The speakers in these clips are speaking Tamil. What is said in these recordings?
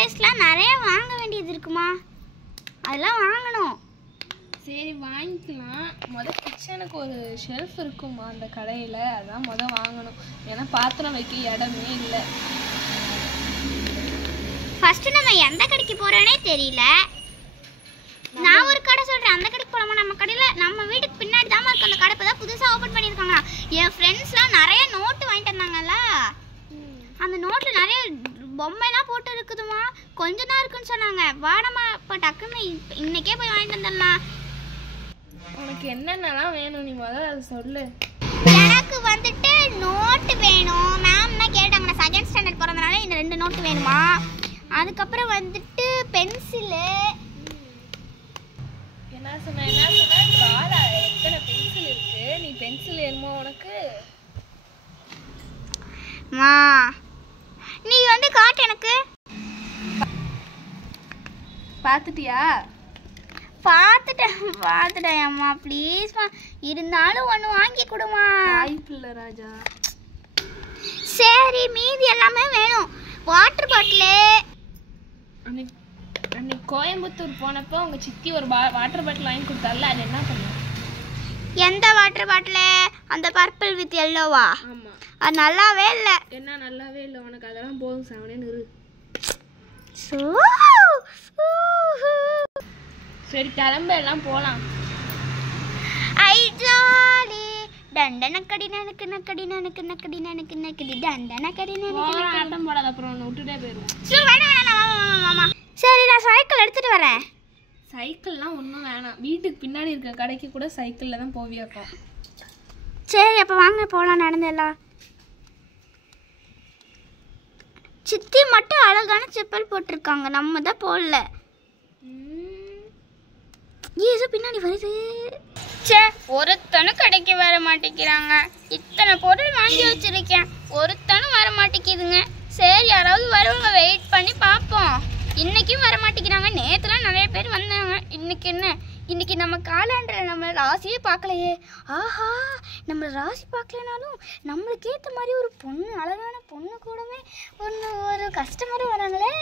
சப்ளைஸ்லாம் நிறைய வாங்க வேண்டியது இருக்குமா, அதெல்லாம் வாங்கணும். சரி வாங்கிக்கலாம். கிச்சனுக்கு ஒரு ஷெல்ஃப் இருக்குமா அந்த கடையில், அதான் வாங்கணும். ஏன்னா பாத்திரம் வைக்க இடமே இல்லை. ஃபஸ்ட்டு நம்ம எந்த கடைக்கு போகிறோன்னே தெரியல. நான் ஒரு கடை சொல்கிறேன், அந்த கடைக்கு போகலாமா? நம்ம கடையில் நம்ம வீட்டுக்கு பின்னாடி தான் இருக்கு அந்த கடை. இப்போ தான் புதுசாக ஓப்பன் பண்ணியிருக்காங்க. என் ஃப்ரெண்ட்ஸ்லாம் நிறைய நோட்டு வாங்கிட்டு வந்தாங்கல்ல, அந்த நோட்டில் நிறைய பொம்மைலாம் போட்டு இருக்குதுமா. கொஞ்சம் தான் இருக்குன்னு சொன்னாங்க. வாடமா இப்போ டக்குன்னு இன்னைக்கே போய் வாங்கிட்டு வந்துடலாம். உனக்கு என்னென்னலாம் வேணும் நீ முதல்ல அதை சொல்லு. எனக்கு வந்துட்டு நோட்டு வேணும். மேம்னா கேட்டாங்க, நான் செகண்ட் ஸ்டாண்டர்ட் போகிறதுனால இந்த 2 நோட்டு வேணுமா. அதுக்கப்புறம் வந்துட்டு பென்சிலு. என்ன சொன்ன ட்ரால எத்தனை பென்சில் இருக்கு? நீ பென்சில் வேணுமா உனக்கு? மா நீ வந்து காட்டு எனக்கு. பார்த்துட்டியா? பார்த்துட்டேன் அம்மா, ப்ளீஸ்மா. இருந்தாலும் ஒன்று வாங்கி கொடுமா. வாய்ப்பில்லை ராஜா. சரி மீதி எல்லாமே வேணும். Water bottle. அன்னைக்கு கோயம்புத்தூர் போனப்போ உங்க சித்தி ஒரு வாட்டர் பாட்டில் வாங்கி கொடுத்தால, அது என்ன பண்ண? எந்த வாட்டர் பாட்டிலு? அந்த பர்பிள் வித் எல்லோவா? ஆமா. அது நல்லாவே இல்லை. என்ன நல்லாவே இல்லை? உனக்கு அதெல்லாம் போதும், செவனேன்னு இரு. சரி கிளம்ப, எல்லாம் போலாம். ஐ ஜாலி டண்டனக்கடி நனக்கு நக்கடி நனக்கு நக்கடி நனக்கு நக்கடி டண்டனக்கடி நனக்கு. ஆட்டம் போடாத, அப்புறம் உன்னை விட்டுட்டே போயிடுவோம். சரி நான் சைக்கிள் எடுத்துட்டு வரேன். சைக்கிள்லாம் ஒன்றும் வேணாம், வீட்டுக்கு பின்னாடி இருக்க கடைக்கு கூட சைக்கிளில் தான் போவியாக்கும். சரி அப்போ வாங்க போகலாம், நடந்துடலாம். சித்தி மட்டும் அழகான செப்பல் போட்டிருக்காங்க, நம்ம தான் போடல. ஏதோ பின்னாடி வருது. சே, ஒருத்தனும் கடைக்கு வர மாட்டேங்கிறாங்க. இத்தனை பொருள் வாங்கி வச்சிருக்கேன், ஒருத்தனும் வர மாட்டேங்குதுங்க. சரி யாராவது வருவாங்க, வெயிட் பண்ணி பார்ப்போம். இன்னைக்கும் வர மாட்டேங்கிறாங்க. நேற்றுலாம் நிறைய பேர் வந்தாங்க. இன்னைக்கு என்ன? இன்னைக்கு நம்ம காலாண்டில் நம்ம ராசியே பார்க்கலையே. ஆஹா, நம்ம ராசி பார்க்கலனாலும் நம்மளுக்கு ஏற்ற மாதிரி ஒரு பொண்ணு, அழகான பொண்ணு கூடவே ஒரு கஸ்டமரும் வராங்களே.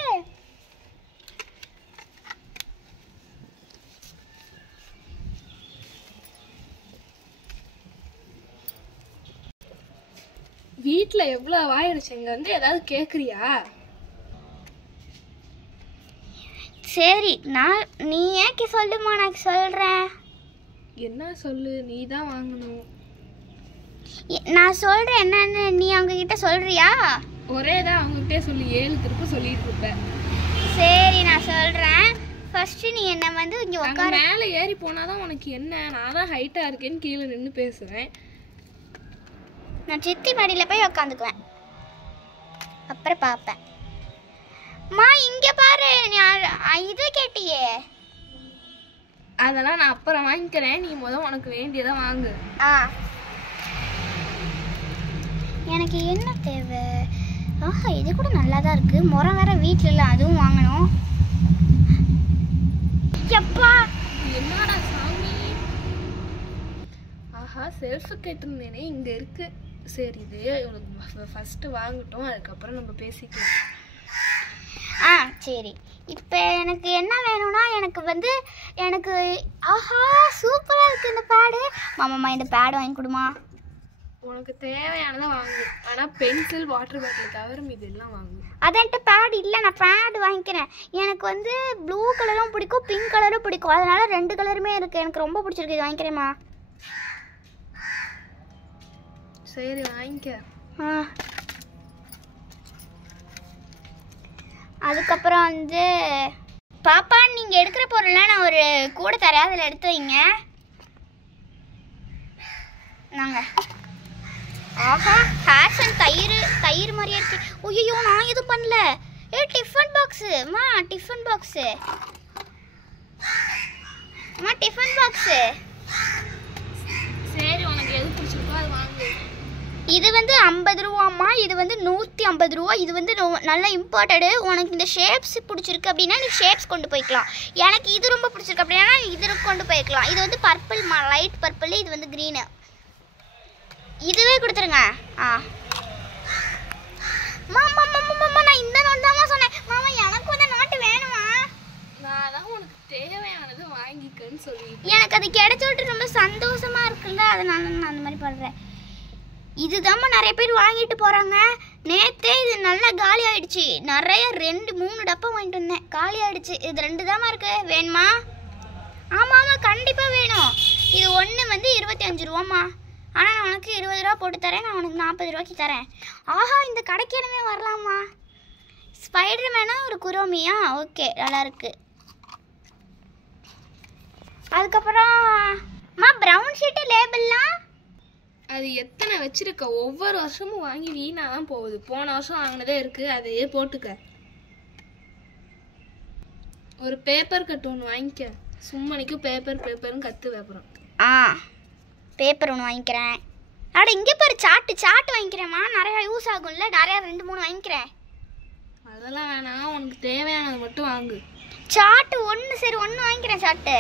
வீட்டில் எவ்வளோ ஆயிடுச்சு, இங்கே வந்து ஏதாவது கேட்குறியா? சரி நீ ஏக்கி சொல்லுமா, நான் சொல்கிறேன். என்ன சொல்லு, நீ தான் வாங்கணும். நான் சொல்கிறேன் என்னன்னு, நீ அவங்கக்கிட்ட சொல்கிறியா? ஒரே தான் அவங்ககிட்டே சொல்லி 7 திருப்பு சொல்லிட்டு இருப்பேன். சரி நான் சொல்கிறேன். ஃபஸ்ட்டு நீ என்ன வந்து இங்கே உட்கார. மேலே ஏறி போனாதான் உனக்கு என்ன? நான் தான் ஹைட்டாக இருக்கேன்னு கீழே நின்று பேசுகிறேன். நான் சித்தி மடியில் போய் உட்காந்துக்குவேன், அப்புறம் பார்ப்பேன். மா இங்கே பாரு, நீ இது கேட்டியே. அதெல்லாம் நான் அப்புறம் வாங்கிக்கிறேன், நீ உனக்கு வேண்டியதை வாங்கு. எனக்கு என்ன தேவை? ஆஹா, இது கூட நல்லா தான் இருக்குது. முறம் வேற வீட்டில் இல்லை, அதுவும் வாங்கணும். எப்பா என்னடா சாமி. ஆஹா, செல்ஃபு கேட்டிருந்தேனே, இங்கே இருக்கு. சரி இது உனக்கு ஃபஸ்ட்டு வாங்கட்டும், அதுக்கப்புறம் நம்ம பேசிக்கலாம். சரி. இப்போ எனக்கு என்ன வேணும்னா, எனக்கு ஆஹா சூப்பராக இருக்குது இந்த பேடு. மாமாம்மா இந்த பேடு வாங்கி கொடுமா. உனக்கு தேவையானதை வாங்கு, ஆனால் பென்சில் வாட்டர் பாட்டில் தவிர இதெல்லாம் வாங்கு. அதன்ட்டு பேடு இல்லை, நான் பேடு வாங்கிக்கிறேன். எனக்கு ப்ளூ கலரும் பிடிக்கும், பிங்க் கலரும் பிடிக்கும். அதனால 2 கலருமே இருக்குது, எனக்கு ரொம்ப பிடிச்சிருக்கு. இது வாங்கிக்கிறேம்மா. சரி வாங்கிக்க. அதுக்கப்புறம் பாப்பா நீங்கள் எடுக்கிற பொருள்லாம் நான் ஒரு கூட தரேன், அதில் எடுத்து வைங்க. நாங்கள் ஆஹா, ஹேஷன் தயிர் மாதிரியே இருக்கு. ஐயோ நான் எதுவும் பண்ணல. டிஃபன் பாக்ஸு மா, டிஃபன் பாக்ஸு மா, டிஃபன் பாக்ஸு. சரி உனக்கு எது பிடிச்சிருக்கோ அது வாங்கு. இது 50 ரூபாம்மா, இது 150 ரூபா. இது நல்லா இம்பார்ட்டடு. உனக்கு இந்த ஷேப்ஸ் பிடிச்சிருக்கு அப்படின்னா நீ ஷேப்ஸ் கொண்டு போய்க்கலாம். எனக்கு இது ரொம்ப பிடிச்சிருக்கு அப்படின்னா இது கொண்டு போய்க்கலாம். இது பர்பிள், லைட் பர்பிள், இது க்ரீனு. இதுவே கொடுத்துருங்க. மாமா நான் இந்த நோட் தான் சொன்னேன். மாமா எனக்கு அதான் உனக்கு தேவையானது வாங்கிக்கன்னு சொல்லி எனக்கு அது கிடைச்சோட்டு ரொம்ப சந்தோஷமா இருக்குல்ல, அதனால நான் அந்த மாதிரி பண்றேன். இதுதாம்மா நிறைய பேர் வாங்கிட்டு போறாங்க. நேத்தே இது நல்லா காலி ஆயிடுச்சு. நிறைய 2-3 டப்பா வாங்கிட்டு வந்தேன், காலி ஆயிடுச்சு. இது 2 தாம்மா இருக்கு, வேணுமா? ஆமா ஆமா கண்டிப்பா வேணும். இது ஒன்று வந்து 25 ரூபாம்மா. ஆனால் நான் உனக்கு 20 ரூபா போட்டு தரேன், நான் உனக்கு 40 ரூபாய்க்கு தரேன். ஆஹா இந்த கடைக்கு இனிமே வரலாமா? ஸ்பைடர் மேனா ஒரு குரோமியா? ஓகே நல்லா இருக்கு. அதுக்கப்புறம் ப்ரௌன் ஷீட்டு லேபிள்லாம் அது எத்தனை வச்சிருக்க? ஒவ்வொரு வருஷமும் வாங்கி வீணா தான் போகுது. போன வருஷம் வாங்கினதே இருக்கு, அதையே போட்டுக்க. ஒரு பேப்பர் கட் ஒன்று வாங்கிக்க. சும்மனிக்கு பேப்பர்னு கத்து வைப்பறோம். பேப்பர் ஒன்று வாங்கிக்கிறேன். அட இங்கே பாரு, சாட்டு வாங்கிக்கிறேம்மா. நிறையா யூஸ் ஆகும்ல, நிறையா 2-3 வாங்கிக்கிறேன். அதெல்லாம் வேணாம், உனக்கு தேவையானது மட்டும் வாங்கு. சாட்டு ஒன்று, சரி ஒன்று வாங்கிக்கிறேன். சாட்டு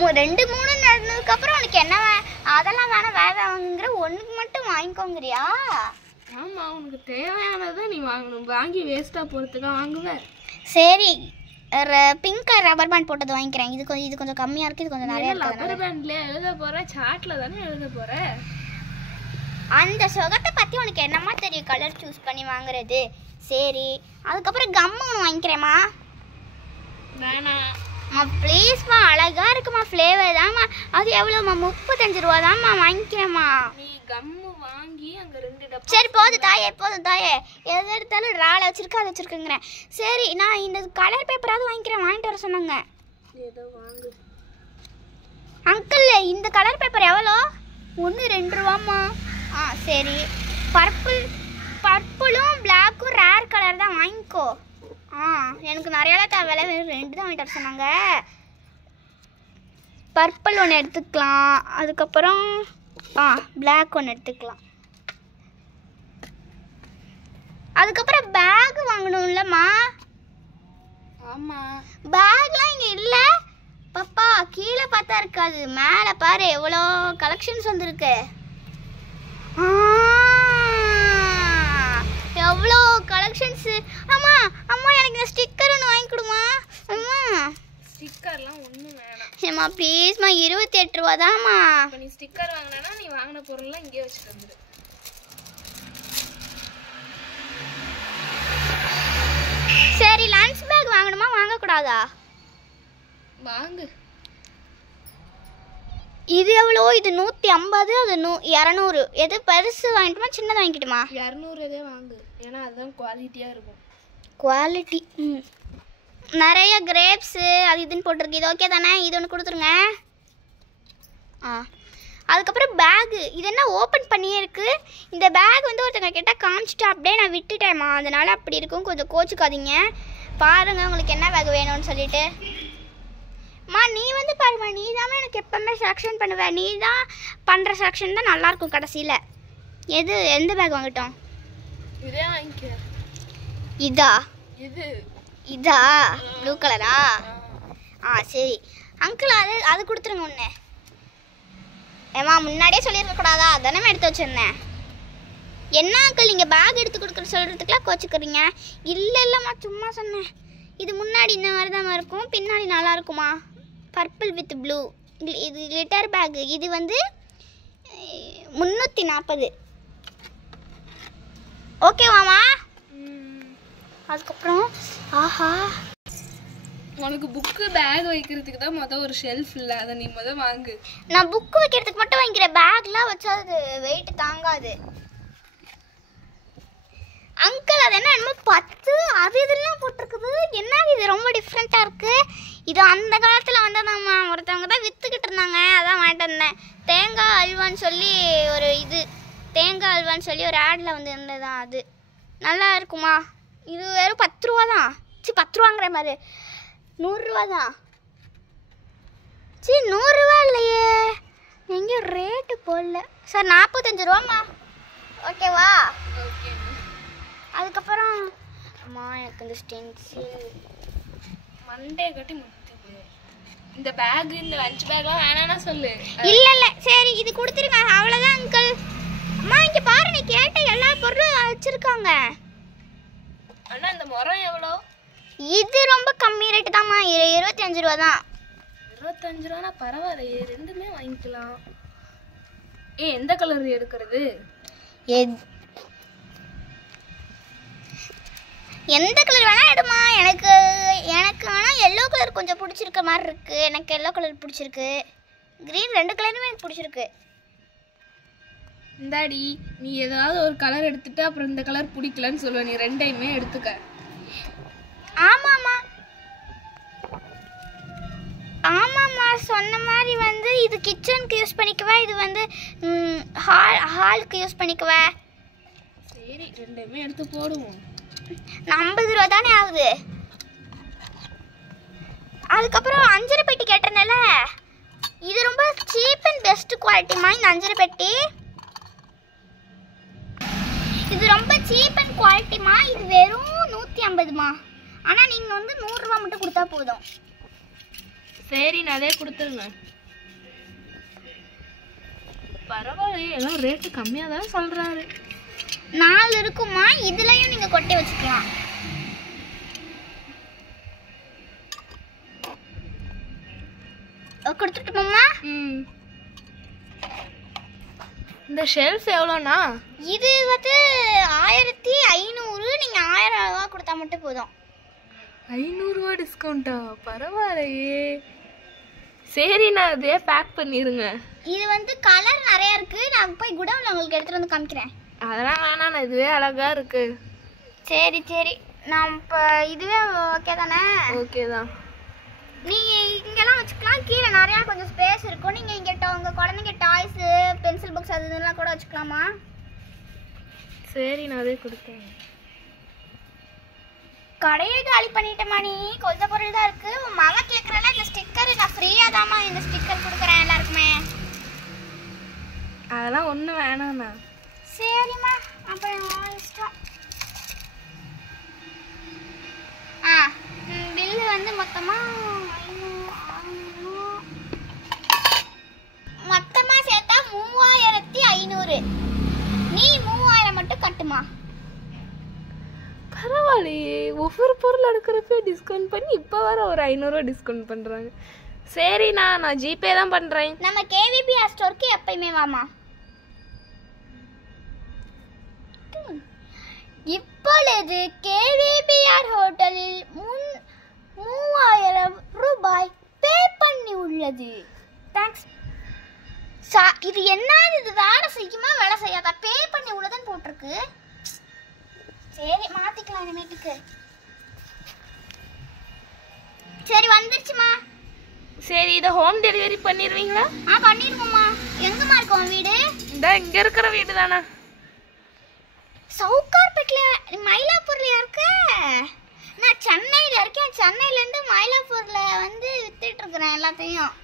2-3 நடந்ததுக்கப்புறம் உனக்கு என்ன அதெல்லாம் வேணாம், வேற வாங்குங்கிற, ஒன்றுக்கு மட்டும் வாங்கிக்கோங்கிறியா? ஆமாம், உனக்கு தேவையானதை நீ வாங்கணும். வாங்கி வேஸ்ட்டாக போகிறதுக்காக வாங்குவேன். சரி பிங்க் கலர் ரப்பர் பேண்ட் போட்டது வாங்கிக்கிறேன். இது கொஞ்சம் கம்மியாக இருக்குது, இது கொஞ்சம் நிறையா இருக்குது. ரப்பர் பேண்ட்லேயே எழுத போகிறேன், சாட்டில் தானே எழுத போகிறேன். அந்த சுகத்தை பற்றி உனக்கு என்னம்மா தெரியும், கலர் சூஸ் பண்ணி வாங்குறது. சரி அதுக்கப்புறம் கம்மு ஒன்று வாங்கிக்கிறேம்மா. வேணாம் ப்ளீஸ்மா, அழகாக இருக்குமா, ஃப்ளேவர் தான்மா. அது எவ்வளோம்மா? 35 ரூபா தான்மா. வாங்கிக்கிறேம்மா. நீ கம்மு வாங்கி அங்கே 2 டப்பா. சரி போதும் தாயே, எது எடுத்தாலும் ராலை வச்சிருக்க அதை வச்சிருக்குங்கிறேன். சரி நான் இந்த கலர் பேப்பராவது வாங்கிக்கிறேன், வாங்கிட்டு வர சொன்னாங்க. ஏதோ வாங்கு. அங்கிள் இந்த கலர் பேப்பர் எவ்வளோ? 1-2 ரூபாம்மா. சரி பர்பிளும் பிளாக்கும் ரேர் கலர் தான், வாங்கிக்கோ. எனக்கு நிறையாலாம் தேவையில்ல, 2 தான் வாங்கிட்டு வர சொன்னாங்க. பர்பிள் ஒன்று எடுத்துக்கலாம், அதுக்கப்புறம் பிளாக் ஒன்று எடுத்துக்கலாம். அதுக்கப்புறம் பேக் வாங்கணும்லம்மா. ஆமாம், பேக்லாம் இங்கே இல்லை பாப்பா. கீழே பார்த்தா இருக்காது, மேலே பாரு எவ்வளோ கலெக்ஷன்ஸ் வந்துருக்கு. எவ்வளோ கலெக்ஷன்ஸு. அம்மா எனக்கு இந்த ஸ்டிக்கர் ஒன்று வாங்கி கொடுமா. அம்மா ஸ்டிக்கர்லாம் ஒன்றும் வேணாம். ஏம்மா ப்ளீஸ்மா, 28 ரூபா தான்மா. இப்போ நீ ஸ்டிக்கர் வாங்கினா நீ வாங்கின பொருள்லாம் இங்கே வச்சுட்டு வந்துடு. சரி லஞ்ச் பேக் வாங்கணுமா வாங்கக்கூடாதா? வாங்கு. இது எவ்வளோ? இது 150, அது 200. எது பெருசு வாங்கிட்டுமா சின்னது வாங்கிட்டுமா? 200 இதே வாங்கு, ஏன்னா அதுதான் குவாலிட்டியாக இருக்கும். குவாலிட்டி நிறைய கிரேப்ஸு அது இதுன்னு போட்டிருக்கு. இது ஓகே தானே? இது ஒன்று கொடுத்துருங்க. அதுக்கப்புறம் பேகு, இது என்ன ஓப்பன் பண்ணியே இருக்குது. இந்த பேக் வந்து ஒருத்தங்க கேட்டால் காமிச்சிட்டு அப்படியே நான் விட்டுட்டேம்மா, அதனால் அப்படி இருக்கும். கொஞ்சம் கோச்சுக்காதீங்க. பாருங்கள் உங்களுக்கு என்ன பேக் வேணும்னு சொல்லிட்டு. நீ வந்து பாருமா, நீ தான் எனக்கு எப்பவுமே செலெக்ஷன் பண்ணுவேன். நீ தான் பண்ணுற செலெக்ஷன் தான் நல்லாயிருக்கும் கடைசியில். எந்த பேக் வாங்கட்டும்? இதே வாங்கிக்க. இதா ப்ளூ கலரா? சரி அங்கிள் அது கொடுத்துருங்க ஒன்று. ஏம்மா முன்னாடியே சொல்லியிருக்கக்கூடாதா? அதானே எடுத்து வச்சுருந்தேன். என்ன அங்கிள் நீங்கள் பேக் எடுத்து கொடுக்குற சொல்கிறதுக்குலாம் கோச்சுக்கிறீங்க? இல்லைம்மா சும்மா சொன்னேன். இது முன்னாடி இந்த மாதிரி தான் இருக்கும், பின்னாடி நல்லா இருக்குமா? Purple with blue. இது கிளிட்டர் பேக்கு. இது வந்து 340. ஓகேவாம்மா? அதுக்கப்புறம் உனக்கு புக்கு பேக் வைக்கிறதுக்கு தான் ஒரு ஷெல்ஃப் இல்லை, அதை நீ வாங்கு. நான் புக்கு வைக்கிறதுக்கு மட்டும் வாங்கிக்கிறேன், பேக்லாம் வச்சா அது வெயிட் தாங்காது. அங்கிள் அது என்னமோ 10 அது இதெல்லாம் போட்டிருக்குது. என்ன இது ரொம்ப டிஃப்ரெண்ட்டாக இருக்குது. இது அந்த காலத்தில் வந்ததாம்மா, ஒருத்தவங்க தான் விற்றுக்கிட்டு இருந்தாங்க, அதான் வாங்கிட்டு வந்தேன். தேங்காய் அல்வான்னு சொல்லி ஒரு ஆடில் வந்து இருந்ததுதான். அது நல்லா இருக்குமா? இது வெறும் 10 ரூபா தான். 10 ரூபாங்கிற மாதிரி 100 ரூபா தான். 100 ரூபா இல்லையே, எங்கேயும் ரேட்டு போடல. சார் 45 ரூபாம்மா. ஓகேவா? அதுக்கப்புறம் எனக்கு இந்த ஸ்டென்சில் மண்டே கட்டி முத்தி போய் இந்த பேக், இந்த லஞ்ச் பேக்லாம் வேணானா சொல்லு. இல்லை சரி இது கொடுத்துருங்க, அவ்வளோதான் அங்கிள். அம்மா இங்கே பாரு, நீ கேட்ட எல்லா பொருளும் வச்சுருக்காங்க. அண்ணா இந்த முறம் எவ்வளோ? இது ரொம்ப கம்மி ரேட்டு தான்மா, 25 ரூபா தான். 25 ரூபானா பரவாயில்லையே, ரெண்டுமே வாங்கிக்கலாம். எந்த கலர் எடுக்கிறது? எந்த கலர் வேணா எடுமா. எனக்கு ஆனால் எல்லோ கலர் கொஞ்சம் பிடிச்சிருக்க மாதிரி இருக்கு. எனக்கு எல்லோ கலர் பிடிச்சிருக்கு, க்ரீன், 2 கலருமே எனக்கு பிடிச்சிருக்கு. இந்தாடி, நீ ஏதாவது ஒரு கலர் எடுத்துட்டு அப்புறம் இந்த கலர் பிடிக்கலன்னு சொல்லுவ, நீ ரெண்டையுமே எடுத்துக்க. ஆமாம்மா ஆமாம்மா, சொன்ன மாதிரி வந்து இது கிச்சனுக்கு யூஸ் பண்ணிக்குவா, இது வந்து ஹாலுக்கு யூஸ் பண்ணிக்குவா. சரி, ரெண்டையுமே எடுத்து போடுவோம். 50 ரூபா தானே ஆகுது. அதுக்கப்புறம் அஞ்சரை பெட்டி கேட்டனால இது ரொம்ப சீப் அண்ட் பெஸ்ட் குவாலிட்டிமா. இந்த அஞ்சரை பெட்டி இது ரொம்ப சீப் அண்ட் குவாலிட்டிமா. இது வெறும் 150மா. ஆனால் நீங்கள் வந்து 100 ரூபா மட்டும் கொடுத்தா போதும். சரி, நான் அதே கொடுத்துருங்க. பரவாயில்லையே, எல்லாம் ரேட்டு கம்மியாக தான் சொல்கிறாரு. 4 இருக்குமா, இதுலயும் நீங்கள் கொட்டி வச்சுக்கலாம். கொடுத்துட்டுமா? இந்த ஷெல்ஃப் எவ்வளோண்ணா? இது வந்து 1500. நீங்கள் 1000 ரூபா கொடுத்தா மட்டும் போதும். 500 ரூபா டிஸ்கவுண்ட்டா? பரவாயில்லையே. சரி, நான் அதே பேக் பண்ணிடுங்க. இது வந்து கலர் நிறையா இருக்கு. நான் போய் குடவுன்ல உங்களுக்கு எடுத்துட்டு வந்து காமிக்கிறேன். அதெல்லாம் வேணாம், நான் இதுவே அழகா இருக்கு. சரி சரி, நான் இப்போ இதுவே ஓகே தானே? ஓகே தான். நீங்கள் இங்கெல்லாம் வச்சுக்கலாம். கீழே நிறையா கொஞ்சம் ஸ்பேஸ் இருக்கும். நீங்கள் இங்கே உங்கள் குழந்தைங்க டாய்ஸு, பென்சில் பாக்ஸ் அது இதெல்லாம் கூட வச்சுக்கலாமா? சரி, நான் அதே கொடுத்தேன். கடையே காலி பண்ணிட்டேம்மா. நீ கொஞ்சம் பொருள் தான் இருக்கு. உன் மகன் கேட்குறேன்னா இந்த ஸ்டிக்கர் நான் ஃப்ரீயாக தாம்மா இந்த ஸ்டிக்கர் கொடுக்குறேன் எல்லாருக்குமே. அதெல்லாம் ஒன்றும் வேணாண்ணா. சரிம்மா, அப்புறம் இஷ்டம். பில்லு வந்து மொத்தமாக சேர்த்தா 3500. நீ 3000 மட்டும் கட்டுமா. பரவாயில்லையே, ஒவ்வொரு பொருள் எடுக்கிறப்ப டிஸ்கவுண்ட் பண்ணி இப்போ வர ஒரு 500 ரூபா டிஸ்கவுண்ட் பண்ணுறாங்க. சரிண்ணா, நான் ஜிபே தான் பண்ணுறேன். நம்ம கேவிபிஆர் ஸ்டோருக்கு எப்பயுமே வாமா. இப்பொழுது கேவிபிஆர் ஹோட்டலில் 3000 ரூபாய் பே பண்ணி உள்ளது. தேங்க்ஸ். இது என்னது? இது வேலை செய்யுமா வேலை செய்யாதா? பே பண்ணி உள்ளதுன்னு போட்டிருக்கு. சரி, மாத்திக்கலாம் இனிமேட்டுக்கு. சரி, வந்துருச்சுமா. சரி, இதை ஹோம் டெலிவரி பண்ணிடுவீங்களா? பண்ணிடுவோம்மா. எங்கம்மா இருக்கும் உன் வீடு? இந்த இங்கே இருக்கிற வீடு தானே. சவுகார்பேட்ல, மயிலாப்பூர்ல இருக்க. நான் சென்னையில இருக்கேன். சென்னையிலேருந்து மயிலாப்பூர்ல வந்து வித்துட்டு இருக்கிறேன் எல்லாத்தையும்.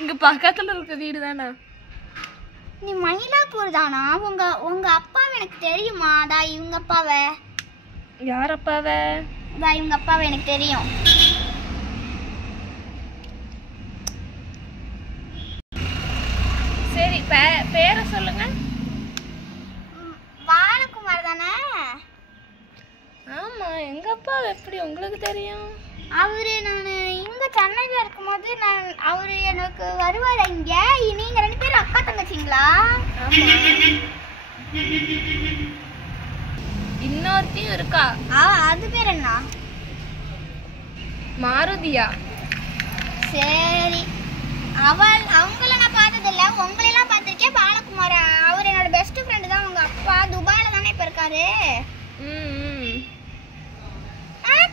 இங்கே பக்கத்தில் இருக்க வீடு தானே. நீ மயிலாப்பூர் தானா? உங்க அப்பாவை எனக்கு தெரியுமா? இவங்க அப்பாவை. யார் அப்பாவை? இவங்க அப்பாவை எனக்கு தெரியும். சரி, பேரை சொல்லுங்க. பாலகுமார் தானே? ஆமா, எங்க அப்பா எப்படி உங்களுக்கு தெரியும்? அவரு நான் இங்க சென்னையில இருக்கும்போது அவரு எனக்கு வருவாரு இங்க. நீங்க 2 பேரும் அக்கா தங்கச்சிங்களா? ஆமா. இன்னொருத்தையும் இருக்கா. அது பேர் என்ன? மாருதியா? சரி, அவங்கள நான் பார்த்ததில்ல. உங்களெல்லாம் பார்த்துருக்கேன். பாலகுமார் அவர் என்னோட பெஸ்ட் ஃப்ரெண்டு தான். உங்க அப்பா துபாயில தானே இப்போ இருக்காரு.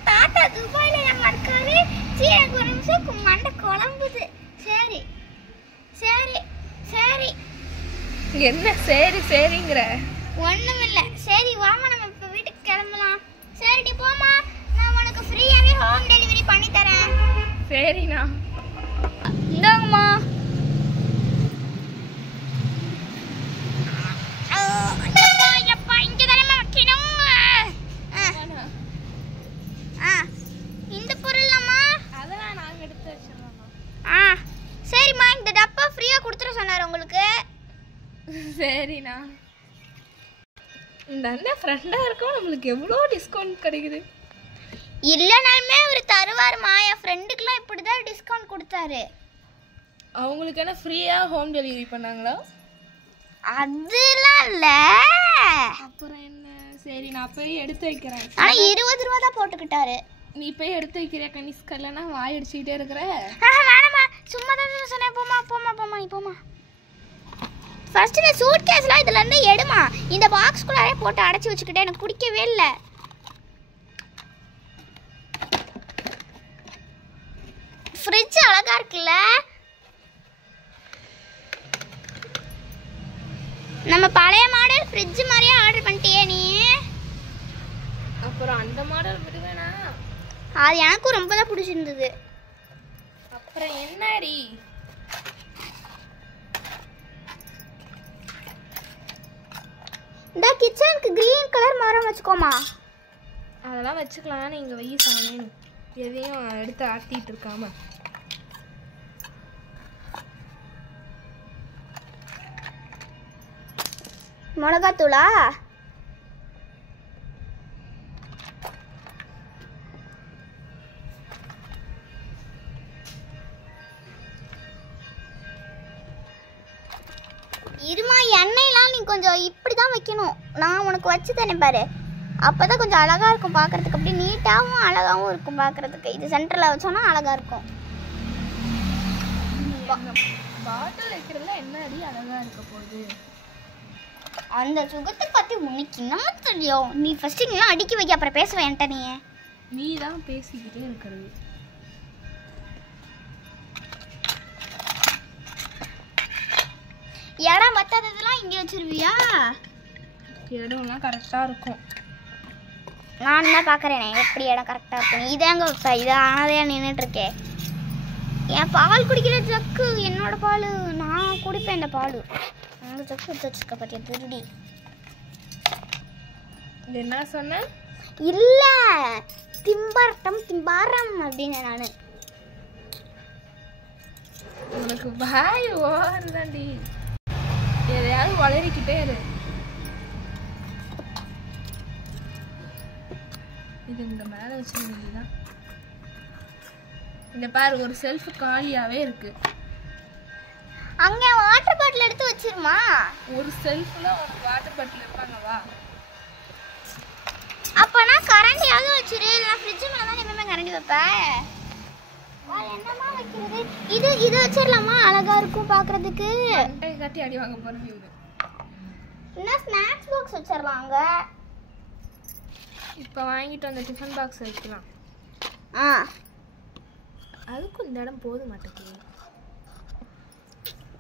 தாத்தா துபாயில நம்ம இருக்காரு. சரி, எனக்கு ஒரு நிமிஷம் மண்டை குழம்புது. சரி சரி சரி. என்ன சரி சரிங்கிற? ஒண்ணுமில்ல. சரி வாமா, நம்ம இப்போ வீட்டுக்கு கிளம்பலாம். சரிடி, போமா. நான் உனக்கு ஃப்ரீயாவே ஹோம் டெலிவரி பண்ணி தரேன். சரிண்ணா. இந்தாங்கம்மா. இங்க தானே வைக்கணும். இந்த பொருள்லாமா? அதெல்லாம் நாங்க எடுத்து வச்சிடலாமா? சரிம்மா, இந்த டப்பா ஃப்ரீயா கொடுத்துட சொன்னாரு உங்களுக்கு. சரிண்ணா. இந்த அண்ணன் ஃப்ரெண்டா இருக்கோம், நம்மளுக்கு எவ்வளோ டிஸ்கவுண்ட் கிடைக்குது. இல்லைனாலுமே அவர் தருவாருமா. என் ஃப்ரெண்டுக்குலாம் இப்படி தான் டிஸ்கவுண்ட் கொடுத்தாரு. அவங்களுக்கு என்ன ஃப்ரீயாக ஹோம் டெலிவரி பண்ணாங்களா? அதெல்லாம் இல்லை. அப்புறம் என்ன? சரி நான் போய் எடுத்து வைக்கிறேன். ஆனால் 20 ரூபா தான் போட்டுக்கிட்டாரு. நீ போய் எடுத்து வைக்கிறியா கனிஷ்கா? இல்லைன்னா வாய் அடிச்சுக்கிட்டே இருக்கிற. வேணாம்மா, சும்மா தான் சொன்னேன். போமா நீ போமா. ஃபர்ஸ்ட் இந்த சூட் கேஸ்லாம் இதுல இருந்து எடுமா. இந்த பாக்ஸ்குள்ளாரே போட்டு அடைச்சி வச்சுக்கிட்டே எனக்கு பிடிக்கவே இல்லை. ஃப்ரிட்ஜ் அழகா இருக்குல்ல. நம்ம பழைய மாடல் ஃப்ரிட்ஜ் மாதிரியே ஆர்டர் பண்ணிட்டியே நீ. அப்புறம் அந்த மாடல் விடுவேனா? அது எனக்கும் ரொம்ப தான் பிடிச்சிருந்தது. அப்புறம் என்னடி? இந்த கிச்சனுக்கு கிரீன் கலர் மரம் வச்சுக்கோமா. அதெல்லாம் வச்சுக்கலாம். நீங்க வை சாமி. எதையும் எடுத்து ஆட்டிட்டு இருக்காம. மிளகாத்தூளா? இருமா, எண்ணெயெல்லாம் நீ கொஞ்சம் இப்படி தான் வைக்கணும். நான் உனக்கு வச்சு தானே பாரு. அப்போ தான் கொஞ்சம் அழகாக இருக்கும் பார்க்குறதுக்கு. அப்படி நீட்டாகவும் அழகாகவும் இருக்கும் பார்க்குறதுக்கு. இது சென்டரில் வச்சோன்னா அழகாக இருக்கும். பாட்டில் வைக்கிறதுல என்ன அடி அழகாக இருக்க போகுது? அந்த சுகத்தை பற்றி உனக்கு என்னமோ தெரியும். நீ ஃபஸ்ட்டு நீலாம் அடிக்கி வைக்க, அப்புறம் பேசுவேன் என்கிட்ட. நீ தான் பேசிக்கிட்டே இருக்கிறது. இடம் மற்றதெல்லாம் இங்கே வச்சிருவியா? இடம்லாம் கரெக்டாக இருக்கும். நான் என்ன பார்க்குறேனே எப்படி இடம் கரெக்டாக இருக்கும். இதாங்க வைப்பா. இதை ஆனதே நின்றுட்டுருக்கே. என் பால் குடிக்கிற ஜக்கு என்னோட பால். நான் குடிப்பேன் இந்த பால். அந்த ஜக்கு எடுத்து வச்சுருக்க பற்றிய திருடி. இது என்ன சொன்ன? இல்லை, திம்பாரம் அப்படின்னு நான். உனக்கு பாய் ஓடுதாண்டி. எதையாவது வளரிக்கிட்டே இரு. இது இந்த மேலே வச்சுருந்தீங்கன்னா இந்த பாரு, ஒரு செல்ஃப் காலியாகவே இருக்கு. அங்கே வாட்டர் பாட்டில் எடுத்து வச்சிருமா. ஒரு செல்ஃபில் உனக்கு வாட்டர் பாட்டில் இருப்பாங்கவா? அப்போனா கரண்டியாவது வச்சிரு. நான் ஃப்ரிட்ஜு மேலே தான் எப்பவுமே கரண்டி வைப்பேன். என்னமா வைக்கிறது? இது வச்சிடலாமா? அழகா இருக்கும் பார்க்கறதுக்கு. காட்டி அடி வாங்க போறது. இன்னும் ஸ்நாக்ஸ் பாக்ஸ் வச்சிடலாம் அங்க. இப்போ வாங்கிட்டு வந்த டிஃபன் பாக்ஸ் வைக்கலாம். அதுக்கும் இந்த இடம் போது மாட்டேங்குது.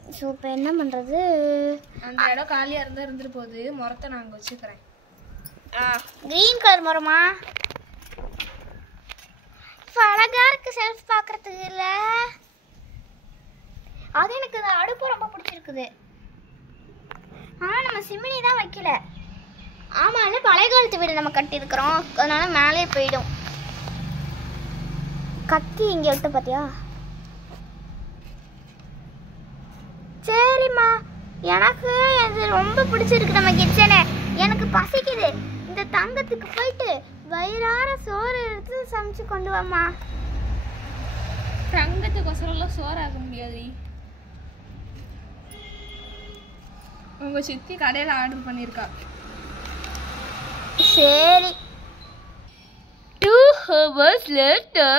இப்போ என்ன பண்றது? அந்த இடம் காலியா இருந்தா இருந்துட்டு போகுது. மரத்தை நான் அங்க வச்சுக்கிறேன். கிரீன் கலர் மரமா? அழகா இருக்கு செல்ஃப் பார்க்கறதுக்கு. இல்ல அது எனக்கு இந்த அடுப்பு ரொம்ப பிடிச்சிருக்குது. ஆனால் நம்ம சிமினி தான் வைக்கல. ஆமா, இல்லை பழைய காலத்து வீடு நம்ம கட்டியிருக்கிறோம். அதனால மேலே போயிடும். கத்தி இங்கே விட்டு பார்த்தியா? சரிம்மா, எனக்கு இது ரொம்ப பிடிச்சிருக்கு நம்ம கிச்சனை. எனக்கு பசிக்குது. இந்த தங்கத்துக்கு போயிட்டு வயிறார சோறு எடுத்து சமைச்சு கொண்டு வாமா. தங்கத்துக்கொசரம் சோறு ஆக முடியாது. உங்க சித்தி கடையில் ஆர்டர் பண்ணியிருக்கா. சரி. 2 hours later.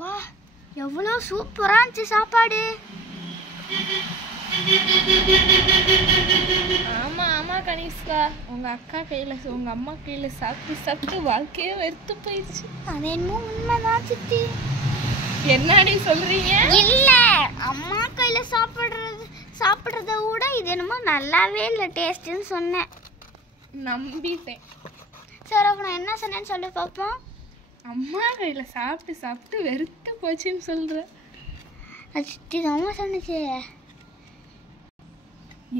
வா, எவ்வளோ சூப்பரா இருந்துச்சு சாப்பாடு. ஆமா ஆமா கனிஷ்கா, உங்க அக்கா கையில உங்க அம்மா கையில சாப்பிட்டு சாப்பிட்டு வாழ்க்கையே வெறுத்து போயிடுச்சு. அது என்னமோ உண்மைதான் சித்தி. என்னடி சொல்றீங்க? இல்ல, அம்மா கையில சாப்பிடுறத விட இது என்னமோ நல்லாவே இல்லை டேஸ்ட்னு சொன்னேன். நம்பிட்டேன். சரி, அப்ப நான் என்ன சொன்னேன்னு சொல்லி பார்ப்போம். அம்மா கையில சாப்பிட்டு சாப்பிட்டு வெறுத்து போச்சுன்னு சொல்ற. அது சித்தி தான் சொன்னுச்சு.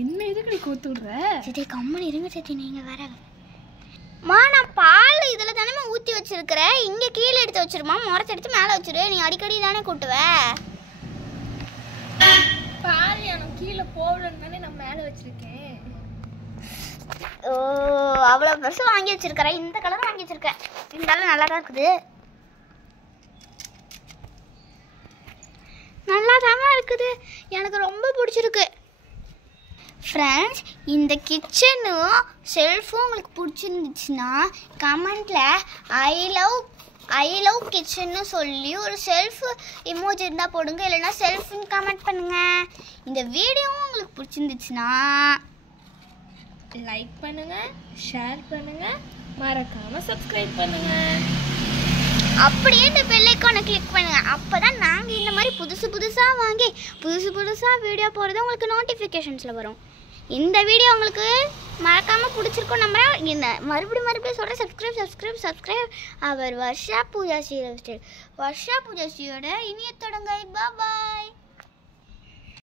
என்ன எதுக்கு கோத்து விடுற? சித்தி கம்மன் இருங்க சித்தி, நீங்க வேற. நான் பால் இதுல தானே ஊத்தி வச்சிருக்கிறேன். இங்க கீழே எடுத்து வச்சிருமா. முறத்தை எடுத்து மேல வச்சிரு. நீ அடிக்கடி தானே கூட்டுவ. பால் எனக்கு கீழே போடலன்னு தானே நான் மேல வச்சிருக்கேன். ஓ அவ்வளோ ட்ரெஸ் வாங்கி வச்சிருக்கிறேன். இந்த கலர் வாங்கி வச்சிருக்கேன். இந்த கலர் நல்லா தான் இருக்குது. நல்லா தான் இருக்குது. எனக்கு ரொம்ப பிடிச்சிருக்கு. ஃப்ரெண்ட்ஸ், இந்த கிச்சனும் ஷெல்ஃபும் உங்களுக்கு பிடிச்சிருந்துச்சுன்னா கமெண்ட்டில் ஐ லவ் கிச்சன்னு சொல்லி ஒரு ஷெல்ஃப் இமோஜி இருந்தால் போடுங்க. இல்லைன்னா ஷெல்ஃப்னு கமெண்ட் பண்ணுங்கள். இந்த வீடியோவும் உங்களுக்கு பிடிச்சிருந்துச்சுன்னா லைக் பண்ணுங்கள், ஷேர் பண்ணுங்கள், மறக்காமல் சப்ஸ்கிரைப் பண்ணுங்கள். அப்படியே இந்த பெல் ஐகானை கிளிக் பண்ணுங்கள். அப்போ தான் நாங்கள் இந்த மாதிரி புதுசாக வாங்கி புதுசாக வீடியோ போகிறது உங்களுக்கு நோட்டிஃபிகேஷன்ஸில் வரும். இந்த வீடியோ உங்களுக்கு மறக்காமல் பிடிச்சிருக்கோம். நம்புறேன். இந்த மறுபடியும் சொல்கிறேன், சப்ஸ்கிரைப் அவர் வர்ஷா பூஜா ஸ்ரீயோட இனிய தொடங்கை. பாய்.